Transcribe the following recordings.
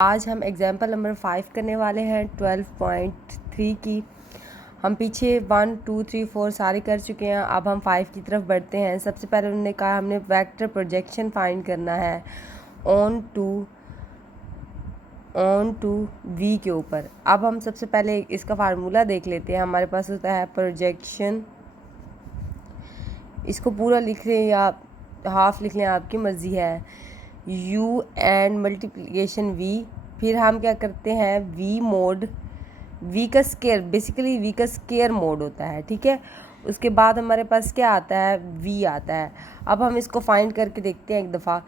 आज हम example number 5 करने वाले हैं 12.3 की। हम पीछे 1 2 3 4 सारे कर चुके हैं। अब हम 5 की तरफ बढ़ते हैं। सबसे पहले उन्होंने कहा हमने वेक्टर प्रोजेक्शन फाइंड करना है ऑन टू वी के ऊपर। अब हम सबसे पहले इसका फार्मूला देख लेते हैं। हमारे पास होता है प्रोजेक्शन, इसको पूरा लिख लें या हाफ लिख लें, आपकी मर्ज़ी है। u एंड मल्टीप्लिकेशन v, फिर हम क्या करते हैं v मोड, v का स्केयर, बेसिकली v का स्केयर मोड होता है, ठीक है। उसके बाद हमारे पास क्या आता है, v आता है। अब हम इसको फाइंड करके देखते हैं एक दफ़ा।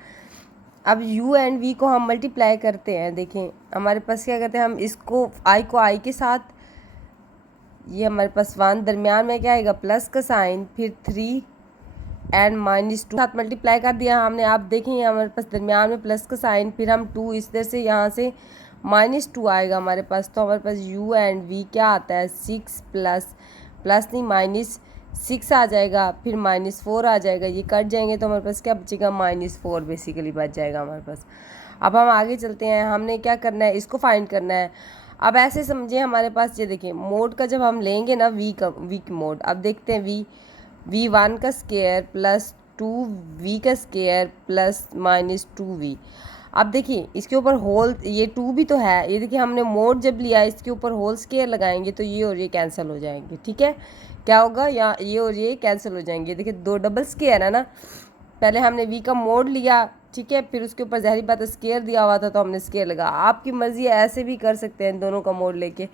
अब u एंड v को हम मल्टीप्लाई करते हैं। देखें हमारे पास क्या करते हैं, हम इसको i को i के साथ, ये हमारे पास 1, दरमियान में क्या आएगा प्लस का साइन, फिर 3 एंड -2 साथ मल्टीप्लाई कर दिया हमने। आप देखें हमारे पास दरमियान में प्लस का साइन, फिर हम 2 इस तरह से यहाँ से -2 आएगा हमारे पास। तो हमारे पास u एंड v क्या आता है 6 प्लस नहीं -6 आ जाएगा, फिर -4 आ जाएगा। ये कट जाएंगे तो हमारे पास क्या बचेगा -4 बेसिकली बच जाएगा हमारे पास। अब हम आगे चलते हैं। हमने क्या करना है, इसको फाइंड करना है। अब ऐसे समझिए हमारे पास ये देखिए मोड का जब हम लेंगे ना v की मोड, अब देखते हैं v1 का स्केयर प्लस 2v का स्केयर प्लस -2v। अब देखिए इसके ऊपर होल, ये 2 भी तो है, ये देखिए हमने मोड जब लिया इसके ऊपर होल स्केयर लगाएंगे तो ये और ये कैंसिल हो जाएंगे, ठीक है। क्या होगा, यहाँ ये और ये कैंसिल हो जाएंगे। देखिए 2 डबल स्केयर है ना, पहले हमने v का मोड लिया, ठीक है, फिर उसके ऊपर ज़ाहिर बात है स्केयर दिया हुआ था तो हमने स्केयर लगा। आपकी मर्ज़ी है, ऐसे भी कर सकते हैं दोनों का मोड लेके,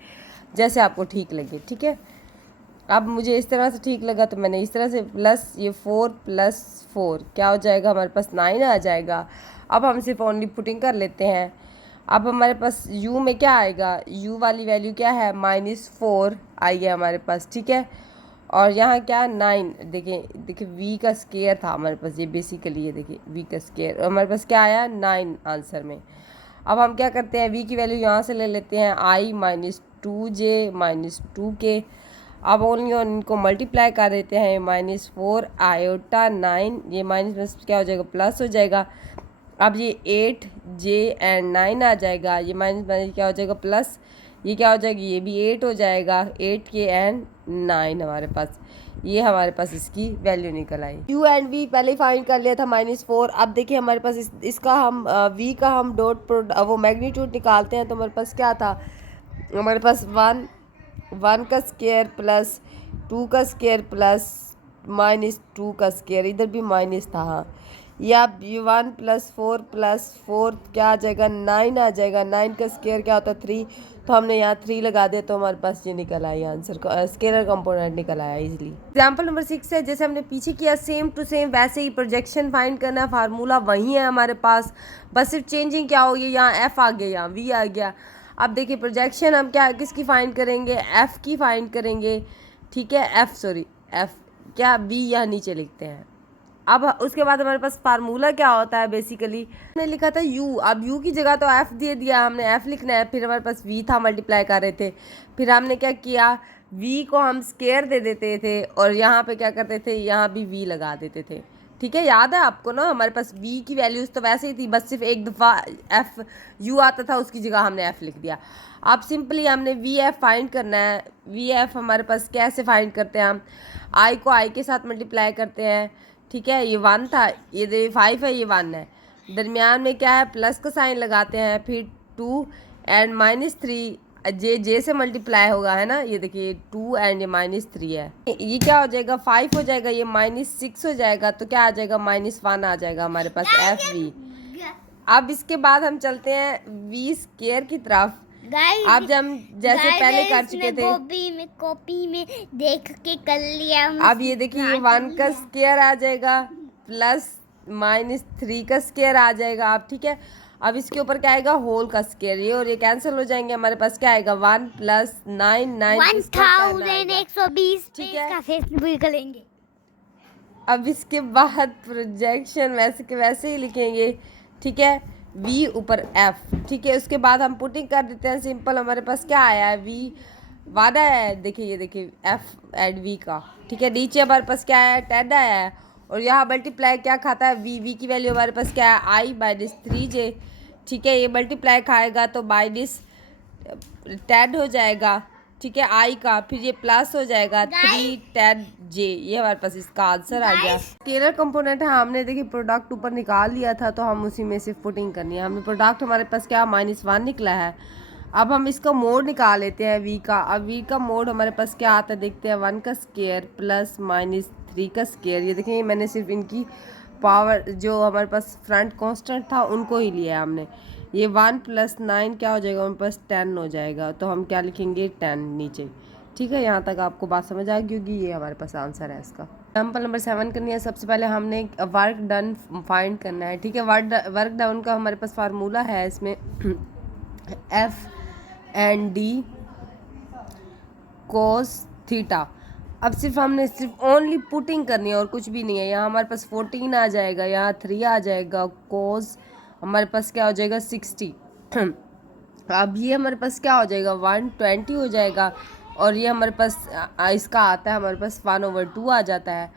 जैसे आपको ठीक लगे, ठीक है। अब मुझे इस तरह से ठीक लगा तो मैंने इस तरह से प्लस ये 4 + 4 क्या हो जाएगा हमारे पास 9 आ जाएगा। अब हम सिर्फ ओनली पुटिंग कर लेते हैं। अब हमारे पास u में क्या आएगा, u वाली वैल्यू क्या है -4 आई है हमारे पास, ठीक है। और यहाँ क्या 9, देखिए v का स्केयर था हमारे पास, ये बेसिकली ये देखिए v का स्केयर हमारे पास क्या आया 9 आंसर में। अब हम क्या करते हैं, v की वैल्यू यहाँ से ले लेते हैं i -2j -2k। अब ओनली और इनको मल्टीप्लाई कर देते हैं, -4 आयोटा 9, ये माइनस क्या हो जाएगा प्लस हो जाएगा। अब ये 8j एंड 9 आ जाएगा, ये माइनस क्या हो जाएगा प्लस, ये क्या हो जाएगी ये भी 8 हो जाएगा, 8k एंड 9 हमारे पास, ये हमारे पास इसकी वैल्यू निकल आई। u एंड v पहले ही फाइंड कर लिया था -4। अब देखिए हमारे पास इसका हम v का हम डॉट वो मैग्नीट्यूड निकालते हैं तो हमारे पास क्या था, हमारे पास 1 का स्केयर प्लस 2 का स्केयर प्लस -2 का स्केयर, इधर भी माइनस था, हाँ। या 1 + 4 + 4 क्या आ जाएगा 9 आ जाएगा। 9 का स्केयर क्या होता है 3, तो हमने यहाँ 3 लगा दिया तो हमारे पास ये निकल आई आंसर, स्केलर कंपोनेंट निकल आया इजीली। एग्जाम्पल नंबर 6 है, जैसे हमने पीछे किया सेम टू सेम वैसे ही प्रोजेक्शन फाइंड करना है। फार्मूला वही है हमारे पास, बस सिर्फ चेंजिंग क्या होगी, यहाँ एफ आ गया यहाँ वी आ गया। अब देखिए प्रोजेक्शन हम क्या किसकी फाइंड करेंगे, एफ़ की फाइंड करेंगे, ठीक है। एफ़ क्या वी यहाँ नीचे लिखते हैं। अब उसके बाद हमारे पास फार्मूला क्या होता है, बेसिकली हमने लिखा था u, अब u की जगह तो f दे दिया, हमने f लिखना है। फिर हमारे पास v था, मल्टीप्लाई कर रहे थे, फिर हमने क्या किया v को हम स्केयर दे देते थे और यहाँ पे क्या करते थे, यहाँ भी v लगा देते थे, ठीक है। याद है आपको ना, हमारे पास v की वैल्यूज़ तो वैसे ही थी, बस सिर्फ एक दफ़ा f u आता था उसकी जगह हमने f लिख दिया। अब सिंपली हमने वी एफ फाइंड करना है। वी एफ हमारे पास कैसे फाइंड करते हैं, हम i को i के साथ मल्टीप्लाई करते हैं, ठीक है। ये 1 था, ये 5 है, ये 1 है, दरमियान में क्या है प्लस का साइन लगाते हैं, फिर 2 एंड -3 जे से मल्टीप्लाई होगा, है ना। ये देखिए 2 एंड ये -3 है, ये क्या हो जाएगा 5 हो जाएगा, ये -6 हो जाएगा, तो क्या आ जाएगा -1 आ जाएगा हमारे पास एफ वी। अब इसके बाद हम चलते हैं वी स्केयर की तरफ। आप जब जैसे पहले कर चुके थे, कॉपी में देख के कर लिया। अब ये देखिए ये 1 का स्केयर आ जाएगा प्लस -3 का स्केयर आ जाएगा, आप ठीक है। अब इसके ऊपर क्या आएगा होल का स्केयर, ये और ये कैंसिल हो जाएंगे, हमारे पास क्या आएगा 1 + 9 1120 ठीक है। का फेस भी करेंगे। अब इसके बाद प्रोजेक्शन वैसे के वैसे ही लिखेंगे, ठीक है। v ऊपर f, ठीक है। उसके बाद हम पुटिंग कर देते हैं सिंपल, हमारे पास क्या आया है v वादा है, देखिए ये देखिए f एंड v का, ठीक है। नीचे हमारे पास क्या है 10 आया है और यहाँ मल्टीप्लाई क्या खाता है v की वैल्यू हमारे पास क्या है i -3j, ठीक है, ये मल्टीप्लाई खाएगा तो माइनस 10 हो जाएगा, ठीक है, आई का, फिर ये प्लस हो जाएगा 3 10 जे। ये हमारे पास इसका आंसर आ गया। स्केलर कंपोनेंट है, हमने देखिए प्रोडक्ट ऊपर निकाल लिया था तो हम उसी में सिर्फ पुटिंग करनी है। हमने प्रोडक्ट हमारे पास क्या -1 निकला है। अब हम इसका मोड निकाल लेते हैं वी का। अब वी का मोड हमारे पास क्या आता है देखते हैं, 1 का स्केयर प्लस -3 का स्केयर। ये देखिए मैंने सिर्फ इनकी पावर जो हमारे पास फ्रंट कांस्टेंट था उनको ही लिया है हमने। ये 1 + 9 क्या हो जाएगा, हमारे पास 10 हो जाएगा। तो हम क्या लिखेंगे 10 नीचे। ठीक है, यहाँ तक आपको बात समझ आ गई होगी। ये हमारे पास आंसर है इसका। एग्जाम्पल नंबर 7 करनी है। सबसे पहले हमने वर्क डन फाइंड करना है। ठीक है, वर्क डन का हमारे पास फार्मूला है इसमें F&D cos थीटा। अब सिर्फ हमने सिर्फ ओनली पुटिंग करनी है और कुछ भी नहीं है। यहाँ हमारे पास 14 आ जाएगा, यहाँ 3 आ जाएगा, कोस हमारे पास क्या हो जाएगा 60। अब ये हमारे पास क्या हो जाएगा 120 हो जाएगा, और ये हमारे पास इसका आता है हमारे पास 1/2 आ जाता है।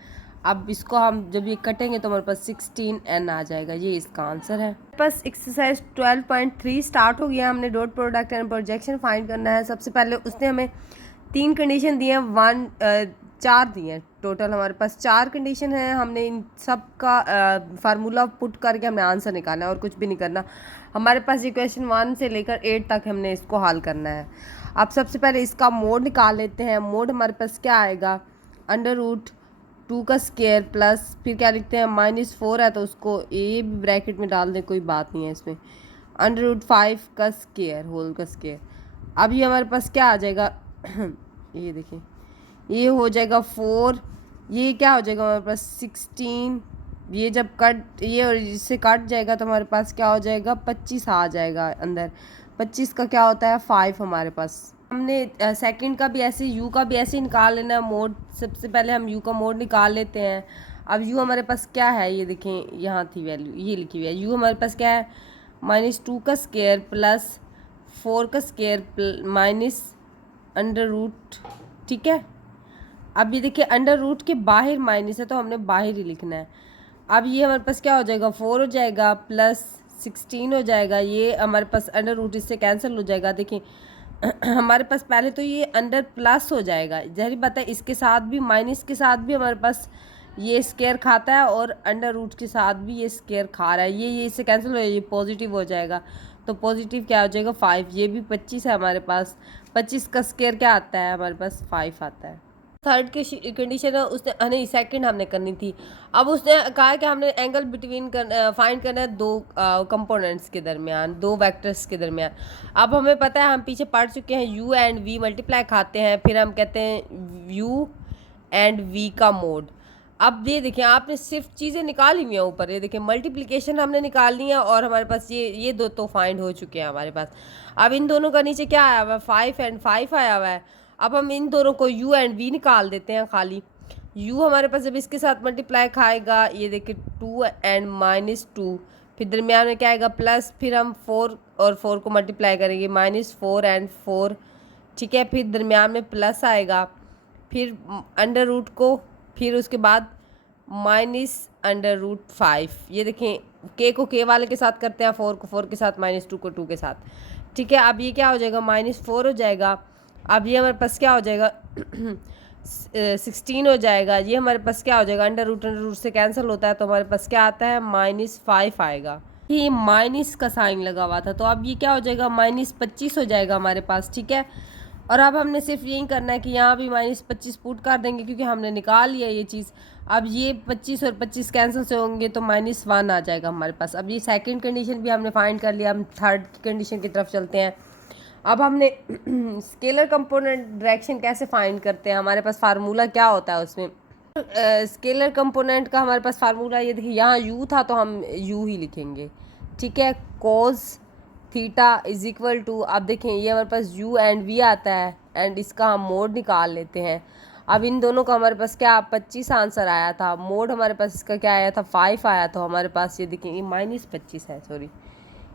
अब इसको हम जब ये कटेंगे तो हमारे पास 16n आ जाएगा। ये इसका आंसर है। बस एक्सरसाइज 12.3 स्टार्ट हो गया। हमने dot product and projection find करना है। सबसे पहले उसने हमें 3 कंडीशन दी हैं, 4 दी हैं टोटल। हमारे पास 4 कंडीशन है। हमने इन सब का फार्मूला पुट करके हमने आंसर निकालना है और कुछ भी नहीं करना। हमारे पास ये क्वेश्चन 1 से लेकर 8 तक हमने इसको हल करना है। अब सबसे पहले इसका मोड निकाल लेते हैं। मोड हमारे पास क्या आएगा, √2 का स्केयर प्लस फिर क्या लिखते हैं -4 है तो उसको ए भी ब्रैकेट में डाल दें, कोई बात नहीं है इसमें, √5 का स्केयर होल का स्केयर। अब ये हमारे पास क्या आ जाएगा ये देखिए ये हो जाएगा 4, ये क्या हो जाएगा हमारे पास 16। ये जब कट ये और इससे कट जाएगा तो हमारे पास क्या हो जाएगा 25 आ जाएगा अंदर। 25 का क्या होता है 5 हमारे पास। हमने सेकंड का भी ऐसे, यू का भी ऐसे ही निकाल लेना है मोड। सबसे पहले हम यू का मोड निकाल लेते हैं। अब यू हमारे पास क्या है, ये देखें यहाँ थी वैल्यू, ये लिखी हुई है। यू हमारे पास क्या है -2 का स्केयर प्लस 4 का स्केयर माइनस √। ठीक है, अब ये देखिए √ के बाहर माइनस है तो हमने बाहर ही लिखना है। अब ये हमारे पास क्या हो जाएगा 4 हो जाएगा प्लस 16 हो जाएगा। ये हमारे पास √ इससे कैंसिल हो जाएगा। देखिए हमारे पास पहले तो ये अंडर प्लस हो जाएगा, जहरी बात है। इसके साथ भी माइनस के साथ भी हमारे पास ये स्केयर खाता है और √ के साथ भी ये स्केयर खा रहा है। ये इससे कैंसिल हो जाएगा, ये पॉजिटिव हो जाएगा। तो पॉजिटिव क्या हो जाएगा 5। ये भी 25 है हमारे पास। 25 का स्केयर क्या आता है हमारे पास 5 आता है। थर्ड की कंडीशन है उसने, नहीं सेकंड हमने करनी थी। अब उसने कहा कि हमने एंगल बिटवीन फाइंड करना है 2 कंपोनेंट्स के दरमियान, 2 वेक्टर्स के दरमियान। अब हमें पता है, हम पीछे पढ़ चुके हैं u एंड v मल्टीप्लाई खाते हैं, फिर हम कहते हैं u एंड v का मोड। अब ये देखिए आपने सिर्फ चीज़ें निकाली हुई हैं ऊपर। ये देखिए मल्टीप्लिकेशन हमने निकालनी है और हमारे पास ये 2 तो फाइंड हो चुके हैं हमारे पास। अब इन दोनों का नीचे क्या आया हुआ है 5 एंड 5 आया हुआ है। अब हम इन दोनों को u एंड v निकाल देते हैं खाली। u हमारे पास जब इसके साथ मल्टीप्लाई खाएगा, ये देखिए 2 एंड -2, फिर दरमियान में क्या आएगा प्लस, फिर हम 4 और 4 को मल्टीप्लाई करेंगे -4 एंड 4। ठीक है, फिर दरमियान में प्लस आएगा, फिर √ को, फिर उसके बाद -√5। ये देखें k को k वाले के साथ करते हैं, 4 को 4 के साथ, -2 को 2 के साथ। ठीक है, अब ये क्या हो जाएगा -4 हो जाएगा। अब ये हमारे पास क्या हो जाएगा 16 हो जाएगा। ये हमारे पास क्या हो जाएगा √ से कैंसिल होता है तो हमारे पास क्या आता है -5 आएगा। ये माइनस का साइन लगा हुआ था तो अब ये क्या हो जाएगा -25 हो जाएगा हमारे पास। ठीक है, और अब हमने सिर्फ यही करना है कि यहाँ भी -25 पुट कर देंगे क्योंकि हमने निकाल लिया ये चीज़। अब ये 25 और 25 कैंसिल से होंगे तो -1 आ जाएगा हमारे पास। अब ये सेकंड कंडीशन भी हमने फाइंड कर लिया। हम थर्ड कंडीशन की तरफ चलते हैं। अब हमने स्केलर कंपोनेंट डायरेक्शन कैसे फाइंड करते हैं, हमारे पास फार्मूला क्या होता है उसमें। स्केलर कंपोनेंट का हमारे पास फार्मूला ये देखिए, यहाँ u था तो हम u ही लिखेंगे। ठीक है, cos थीटा = अब देखें ये हमारे पास u एंड v आता है एंड इसका हम मोड निकाल लेते हैं। अब इन दोनों का हमारे पास क्या 25 आंसर आया था। मोड हमारे पास इसका क्या आया था 5 आया था हमारे पास। ये देखें ये -25 है, सॉरी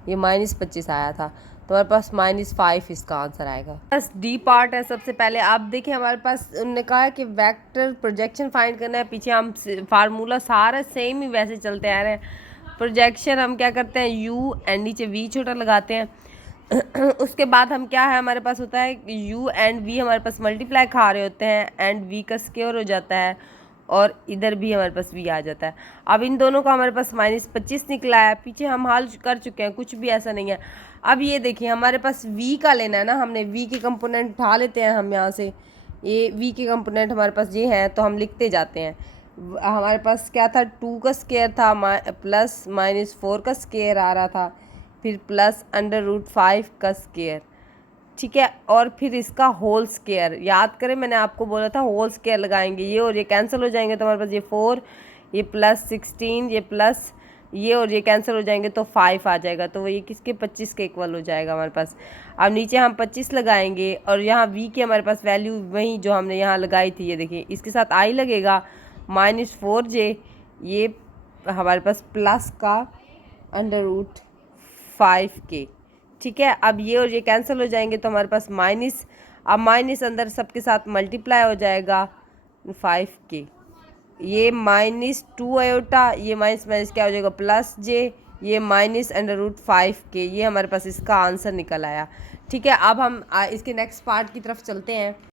ये -25 आया था तो हमारे पास -5 इसका आंसर आएगा। बस डी पार्ट है। सबसे पहले आप देखिए हमारे पास उन्होंने कहा है कि वेक्टर प्रोजेक्शन फाइंड करना है। पीछे हम फार्मूला सारा सेम ही वैसे चलते आ रहे हैं। प्रोजेक्शन हम क्या करते हैं, u एंड नीचे v छोटा लगाते हैं। उसके बाद हम क्या है, हमारे पास होता है u एंड v हमारे पास मल्टीप्लाई खा रहे होते हैं एंड v का स्क्वायर हो जाता है और इधर भी हमारे पास v आ जाता है। अब इन दोनों का हमारे पास -25 निकला है। पीछे हम हल कर चुके हैं, कुछ भी ऐसा नहीं है। अब ये देखिए हमारे पास v का लेना है ना, हमने v के कंपोनेंट उठा लेते हैं हम यहाँ से। ये v के कंपोनेंट हमारे पास ये हैं, तो हम लिखते जाते हैं। हमारे पास क्या था, 2 का स्क्वायर था प्लस -4 का स्क्वायर आ रहा था, फिर प्लस √5 का स्क्वायर, ठीक है, और फिर इसका होल स्क्वायर। याद करें मैंने आपको बोला था होल स्क्वायर लगाएंगे, ये और ये कैंसिल हो जाएंगे तो हमारे पास ये 4, ये प्लस 16, ये प्लस ये और ये कैंसिल हो जाएंगे तो 5 आ जाएगा, तो वो ये किसके 25 के इक्वल हो जाएगा हमारे पास। अब नीचे हम 25 लगाएंगे और यहाँ v की हमारे पास वैल्यू वही जो हमने यहाँ लगाई थी, ये देखिए इसके साथ i लगेगा -4j, ये हमारे पास प्लस का √5k, ठीक है। अब ये और ये कैंसिल हो जाएंगे तो हमारे पास माइनस, अब माइनस अंदर सबके साथ मल्टीप्लाई हो जाएगा 5k, ये -2 आयोटा, ये माइनस माइनस क्या हो जाएगा +j, ये -√5k, ये हमारे पास इसका आंसर निकल आया, ठीक है। अब हम इसके नेक्स्ट पार्ट की तरफ चलते हैं।